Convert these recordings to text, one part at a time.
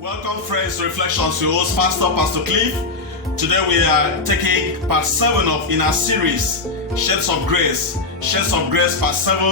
Welcome friends to Reflections, your host Pastor Cliff. Today we are taking part 7 in our series, Shades of Grace. Shades of Grace part 7,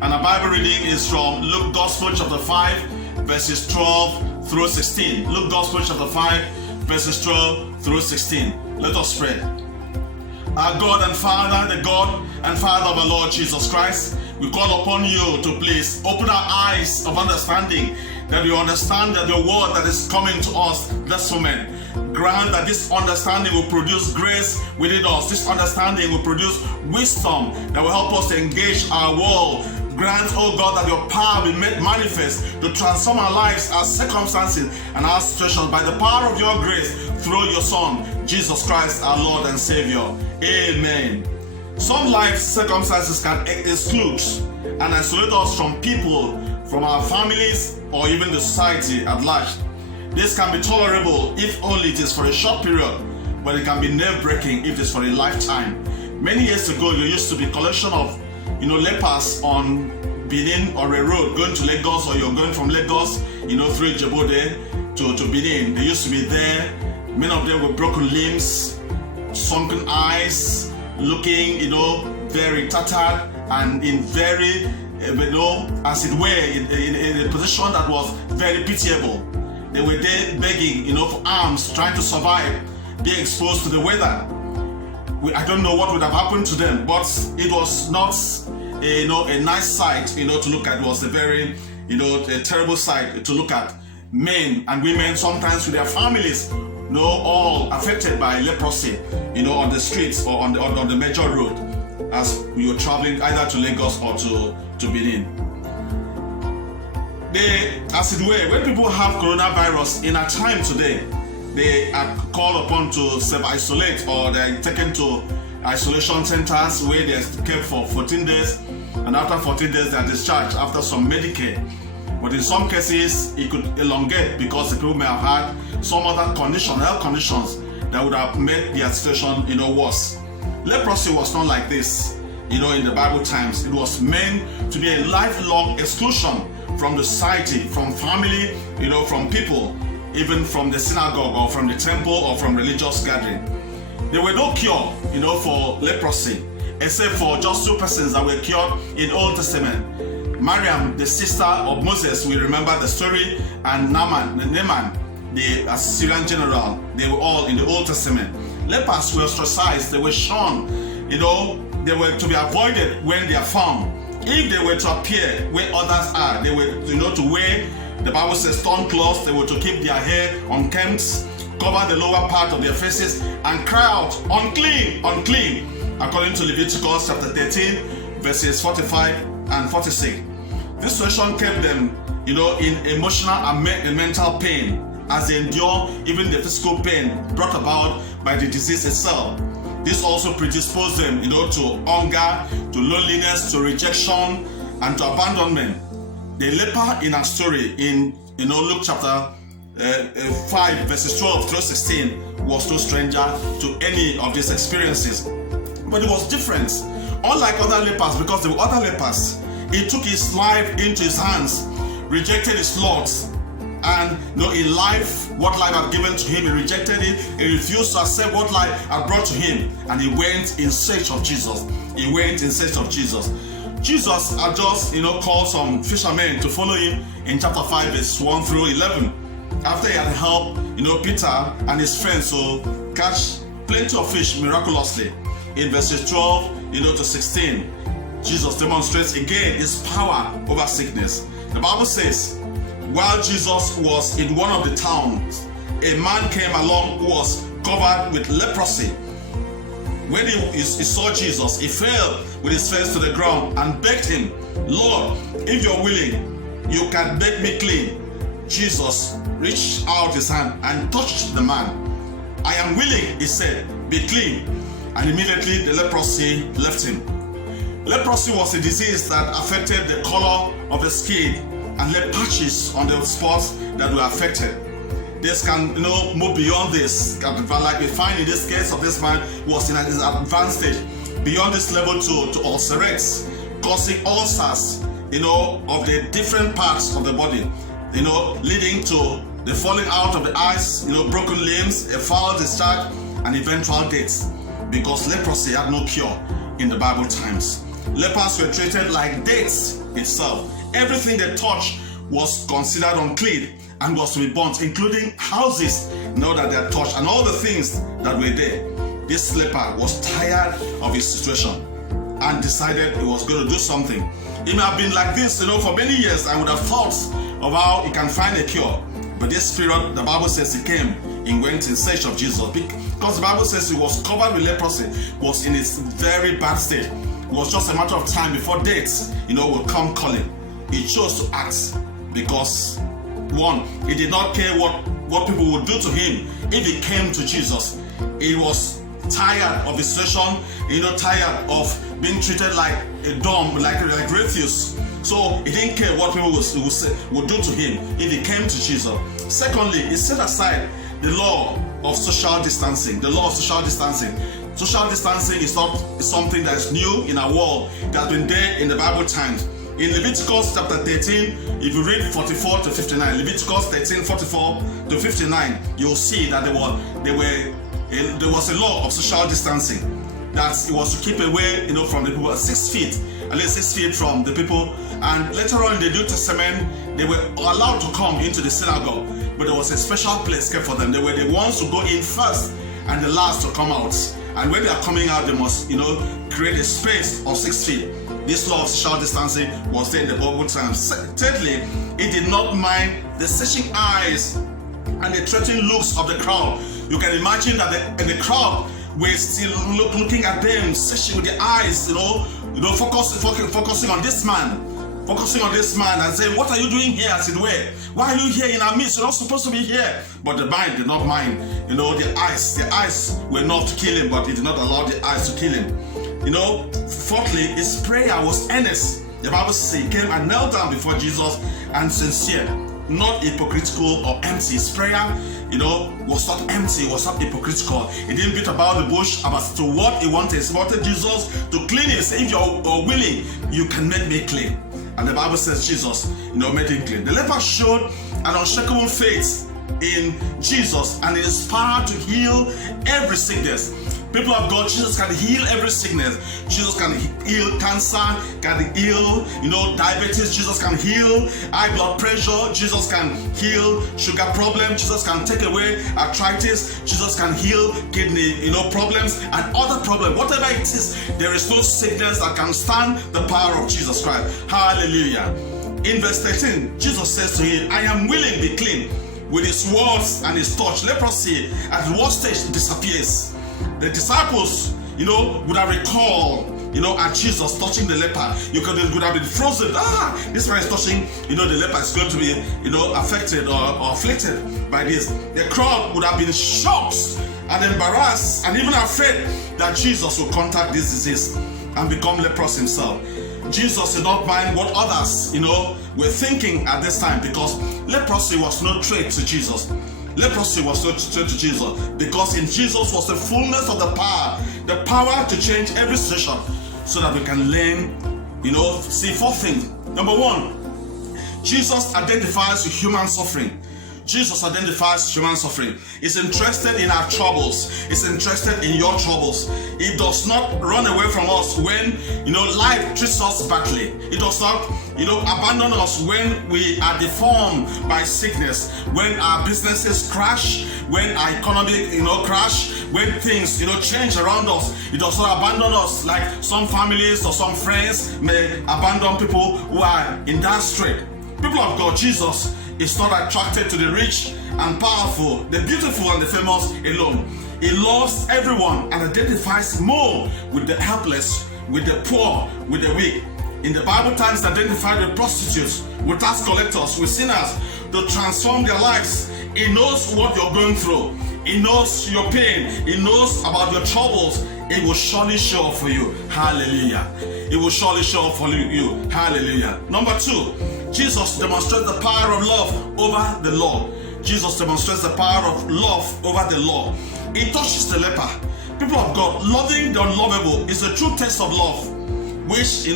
and our Bible reading is from Luke Gospel chapter 5 verses 12 through 16. Luke Gospel chapter 5 verses 12 through 16. Let us pray. Our God and Father, the God and Father of our Lord Jesus Christ, we call upon you to please open our eyes of understanding, that we understand that your word that is coming to us this moment. Grant that this understanding will produce grace within us. This understanding will produce wisdom that will help us to engage our world. Grant, oh God, that your power be made manifest to transform our lives, our circumstances, and our situations by the power of your grace through your Son, Jesus Christ, our Lord and Savior. Amen. Some life circumstances can exclude and isolate us from people, from our families, or even the society at large. This can be tolerable if only it is for a short period, but it can be nerve-breaking if it is for a lifetime. Many years ago, there used to be a collection of lepers on Benin or a road going to Lagos, or you're going from Lagos, through Djibouti to Benin. They used to be there. Many of them with broken limbs, sunken eyes, looking, very tattered and in very, as it were, in a position that was very pitiable. They were there begging, for alms, trying to survive, being exposed to the weather. I don't know what would have happened to them, but it was not, a nice sight, to look at. It was a very, a terrible sight to look at. Men and women, sometimes with their families, all affected by leprosy, on the streets or on the major road, as we were traveling either to Lagos or to Benin. As it were, when people have coronavirus in our time today, they are called upon to self-isolate, or they are taken to isolation centers where they are kept for 14 days, and after 14 days they are discharged after some Medicare. But in some cases, it could elongate because the people may have had some other health conditions that would have made their situation, worse. Leprosy was not like this, in the Bible times. It was meant to be a lifelong exclusion from the society, from family, from people, even from the synagogue or from the temple or from religious gathering. There were no cure, for leprosy, except for just 2 persons that were cured in Old Testament. Miriam, the sister of Moses, we remember the story, and Naaman, the Assyrian general. They were all in the Old Testament. Lepers were ostracized, they were shunned, they were to be avoided when they are found. If they were to appear where others are, they were, to wear, the Bible says, torn cloths. They were to keep their hair unkempt, cover the lower part of their faces, and cry out, "Unclean, unclean," according to Leviticus chapter 13, verses 45 and 46. This situation kept them, in emotional and mental pain, as they endure even the physical pain brought about by the disease itself. This also predisposed them, to hunger, to loneliness, to rejection, and to abandonment. The leper in our story in Luke chapter 5 verses 12 through 16 was no stranger to any of these experiences. But it was different. Unlike other lepers, because there were other lepers, he took his life into his hands, rejected his lots, and in life, what life had given to him, he rejected it. He refused to accept what life had brought to him, and he went in search of Jesus. He went in search of Jesus. Jesus had just, called some fishermen to follow him in chapter 5, verse 1 through 11. After he had helped, Peter and his friends to catch plenty of fish miraculously. In verses 12, to 16, Jesus demonstrates again his power over sickness. The Bible says, while Jesus was in one of the towns, a man came along who was covered with leprosy. When he saw Jesus, he fell with his face to the ground and begged him, "Lord, if you're willing, you can make me clean." Jesus reached out his hand and touched the man. "I am willing," he said, "be clean." And immediately the leprosy left him. Leprosy was a disease that affected the color of the skin and left patches on the spots that were affected. This can, move beyond this. Like we find in this case of this man, was in his advanced stage, beyond this level to ulcerates, causing ulcers, of the different parts of the body, leading to the falling out of the eyes, broken limbs, a foul discharge, and eventual death, because leprosy had no cure in the Bible times. Lepers were treated like death itself. Everything they touched was considered unclean and was to be burnt, including houses that they had touched and all the things that were there. This leper was tired of his situation and decided he was going to do something. It may have been like this, for many years. I would have thought of how he can find a cure. But this period, the Bible says he came, he went in search of Jesus. Because the Bible says he was covered with leprosy, was in its very bad state. It was just a matter of time before death, will come calling. He chose to act because, one, he did not care what people would do to him if he came to Jesus. He was tired of his situation, tired of being treated like a dumb, like refuse. So he didn't care what people would do to him if he came to Jesus. Secondly, he set aside the law of social distancing. The law of social distancing. Social distancing is not something that is new in our world. It has been there in the Bible times. In Leviticus chapter 13, if you read 44 to 59, Leviticus 13, 44 to 59, you'll see that there was a law of social distancing. That it was to keep away, from the people 6 feet, at least 6 feet from the people. And later on in the New Testament, they were allowed to come into the synagogue, but there was a special place kept for them. They were the ones to go in first and the last to come out. And when they are coming out, they must, create a space of 6 feet. This law of social distancing was there in the Bible times. Thirdly, it did not mind the searching eyes and the threatening looks of the crowd. You can imagine that the crowd were still looking at them, searching with their eyes, focusing on this man. Focusing on this man and saying, what are you doing here, as it were? Why are you here in our midst? You're not supposed to be here. But the mind did not mind. The eyes were enough to kill him, but it did not allow the eyes to kill him. Fourthly, his prayer was earnest. The Bible says he came and knelt down before Jesus and sincere, not hypocritical or empty. His prayer, was not empty, was not hypocritical. He didn't beat about the bush as to what he wanted. He wanted Jesus to clean him. Say, if you're willing, you can make me clean. And the Bible says Jesus, made him clean. The leper showed an unshakable faith in Jesus and in his power to heal every sickness. People of God, Jesus can heal every sickness. Jesus can heal cancer, can heal, diabetes. Jesus can heal high blood pressure. Jesus can heal sugar problem. Jesus can take away arthritis. Jesus can heal kidney, problems and other problems. Whatever it is, there is no sickness that can stand the power of Jesus Christ. Hallelujah. In verse 13, Jesus says to him, I am willing, be clean. With his words and his touch, leprosy at what stage disappears. The disciples, would have recalled, at Jesus touching the leper. You would have been frozen. This man is touching, the leper is going to be, affected or afflicted by this. The crowd would have been shocked and embarrassed and even afraid that Jesus would contact this disease and become leprous himself. Jesus did not mind what others, were thinking at this time, because leprosy was no trait to Jesus. Leprosy was no trait to Jesus, because in Jesus was the fullness of the power to change every situation, so that we can learn, see 4 things. Number 1, Jesus identifies with human suffering. Jesus identifies human suffering. He's interested in our troubles. He's interested in your troubles. He does not run away from us when, life treats us badly. He does not, abandon us when we are deformed by sickness, when our businesses crash, when our economy, crash, when things, change around us. He does not abandon us like some families or some friends may abandon people who are in that strait. People of God, Jesus is not attracted to the rich and powerful, the beautiful and the famous alone. He loves everyone and identifies more with the helpless, with the poor, with the weak. In the Bible times, identified with prostitutes, with tax collectors, with sinners, to transform their lives. He knows what you're going through. He knows your pain. He knows about your troubles. It will surely show up for you. Hallelujah. It will surely show up for you. Hallelujah. Number 2, Jesus demonstrates the power of love over the law. Jesus demonstrates the power of love over the law. He touches the leper. People of God, loving the unlovable is a true test of love, which,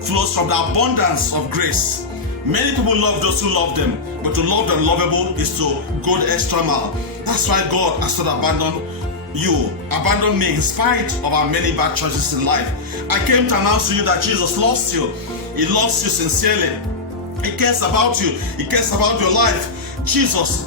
flows from the abundance of grace. Many people love those who love them, but to love the lovable is to go the extra mile. That's why God has not abandoned me in spite of our many bad choices in life. I came to announce to you that Jesus loves you. He loves you sincerely. He cares about you. He cares about your life. Jesus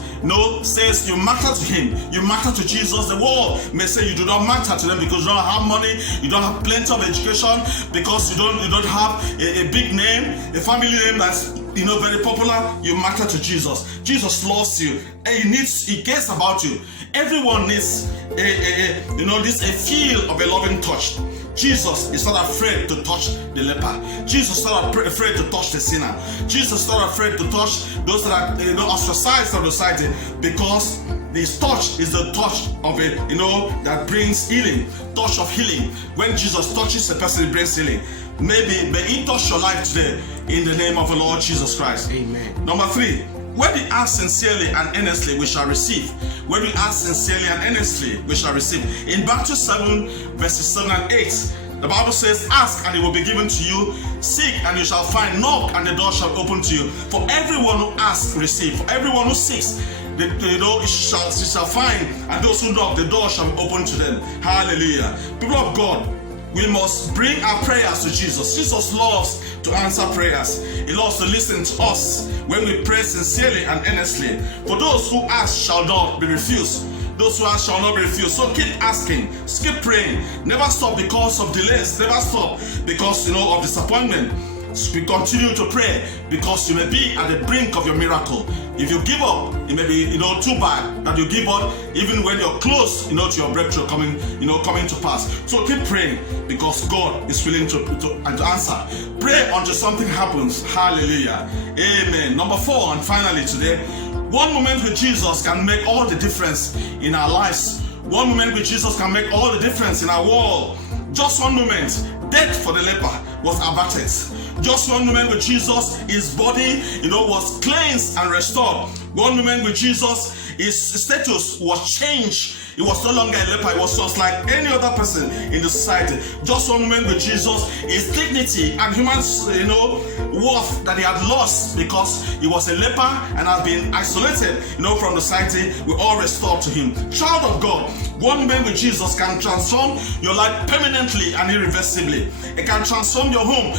says you matter to him. You matter to Jesus. The world may say you do not matter to them because you don't have money, you don't have plenty of education, because you don't have a big name, a family name that's very popular. You matter to Jesus. Jesus loves you and he cares about you. Everyone needs a feel of a loving touch. Jesus is not afraid to touch the leper. Jesus is not afraid to touch the sinner. Jesus is not afraid to touch those that are ostracized from the society, because this touch is the touch of that brings healing. Touch of healing. When Jesus touches a person, it brings healing. May he touch your life today in the name of the Lord Jesus Christ. Amen. Number 3. When we ask sincerely and earnestly, we shall receive. When we ask sincerely and earnestly, we shall receive. In Matthew 7, verses 7 and 8, the Bible says, ask and it will be given to you. Seek and you shall find. Knock and the door shall open to you. For everyone who asks, receive. For everyone who seeks, he shall find. And those who knock, the door shall open to them. Hallelujah. People of God, we must bring our prayers to Jesus. Jesus loves to answer prayers. He loves to listen to us when we pray sincerely and earnestly. For those who ask shall not be refused. Those who ask shall not be refused. So keep asking, keep praying. Never stop because of delays. Never stop because of disappointment. We continue to pray because you may be at the brink of your miracle. If you give up, it may be too bad that you give up even when you're close to your breakthrough coming to pass. So keep praying because God is willing to answer. Pray until something happens. Hallelujah. Amen. Number 4, and finally today, one moment with Jesus can make all the difference in our lives. One moment with Jesus can make all the difference in our world. Just one moment, death for the leper was averted. Just one moment with Jesus, his body, was cleansed and restored. One moment with Jesus, his status was changed. He was no longer a leper. He was just like any other person in the society. Just one moment with Jesus, his dignity and human, worth that he had lost because he was a leper and had been isolated, from the society, were all restored to him. Child of God, one moment with Jesus can transform your life permanently and irreversibly. It can transform your home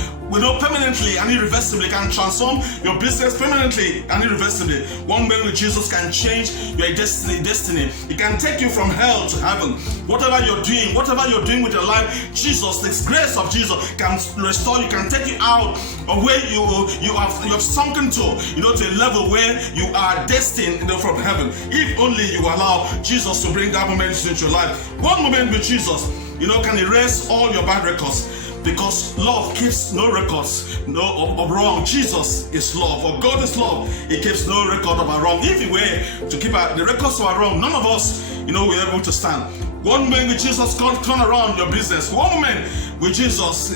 permanently and irreversibly. It can transform your business permanently and irreversibly. One moment with Jesus can change your destiny. It can take you from hell to heaven. Whatever you're doing with your life, Jesus, the grace of Jesus can restore you, can take you out of where you have sunken to a level where you are destined from heaven. If only you allow Jesus to bring that moment into your life. One moment with Jesus, can erase all your bad records. Because love keeps no records of wrong. Jesus is love, or God is love. He keeps no record of our wrong. If he were to keep the records of our wrong, none of us, we're able to stand. One moment with Jesus can turn around your business. One moment with Jesus,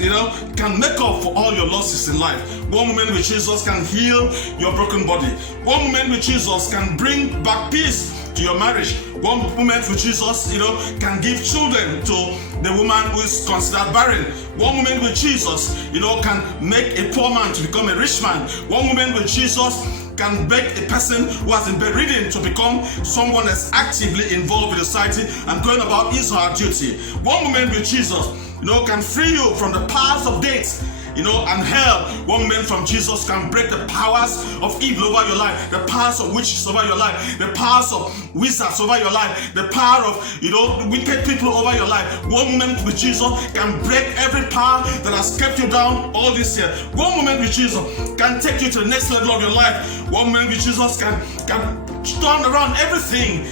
can make up for all your losses in life. One moment with Jesus can heal your broken body. One moment with Jesus can bring back peace to your marriage. One moment with Jesus, can give children to the woman who is considered barren. One moment with Jesus, can make a poor man to become a rich man. One moment with Jesus can make a person who has been bedridden to become someone that's actively involved in society and going about his or her duty. One moment with Jesus, can free you from the powers of death, and hell. One moment from Jesus can break the powers of evil over your life, the powers of witches over your life, the powers of wizards over your life, the power of wicked people over your life. One moment with Jesus can break every power that has kept you down all this year. One moment with Jesus can take you to the next level of your life. One moment with Jesus can turn around everything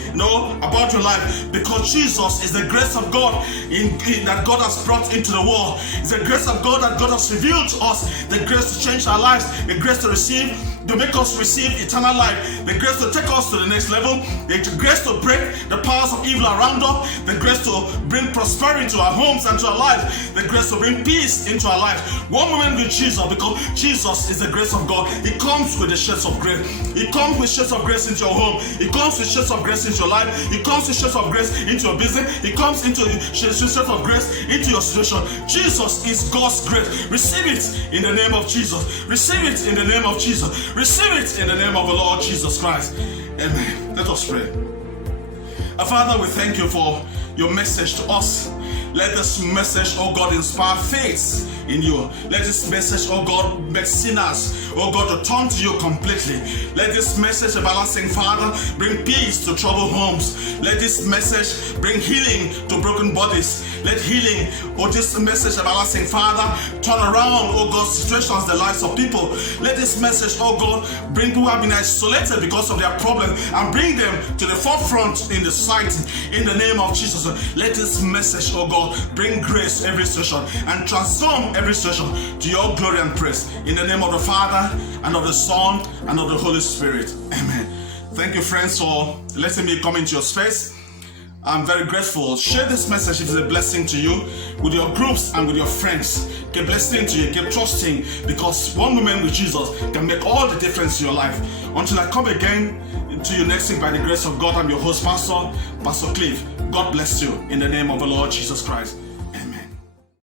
about your life, because Jesus is the grace of God that God has brought into the world. It's the grace of God that God has revealed to us, the grace to change our lives, the grace to receive to make us receive eternal life, the grace to take us to the next level, the grace to break the powers of evil around us, the grace to bring prosperity to our homes and to our lives, the grace to bring peace into our lives. One moment with Jesus, because Jesus is the grace of God. He comes with the shades of grace. He comes with shades of grace into your home. He comes with shades of grace into your life. He comes with shades of grace into your business. He comes into shades of grace into your situation. Jesus is God's grace. Receive it in the name of Jesus. Receive it in the name of Jesus. Receive it in the name of the Lord Jesus Christ. Amen. Let us pray. Our Father, we thank you for your message to us. Let this message, oh God, inspire faith in you. Let this message, oh God, make sinners, oh God, to turn to you completely. Let this message, everlasting Father, bring peace to troubled homes. Let this message bring healing to broken bodies. Let healing, or this message, everlasting Father, turn around, oh God, situations, the lives of people. Let this message, oh God, bring people who have been isolated because of their problem and bring them to the forefront in the society. In the name of Jesus, let this message, oh God, bring grace to every situation and transform every situation to your glory and praise. In the name of the Father, and of the Son, and of the Holy Spirit. Amen. Thank you, friends, for letting me come into your space. I'm very grateful. Share this message if it's a blessing to you with your groups and with your friends. Keep listening to you, keep trusting, because one moment with Jesus can make all the difference in your life. Until I come again to you next week by the grace of God, I'm your host, Pastor Cliff. God bless you in the name of the Lord Jesus Christ.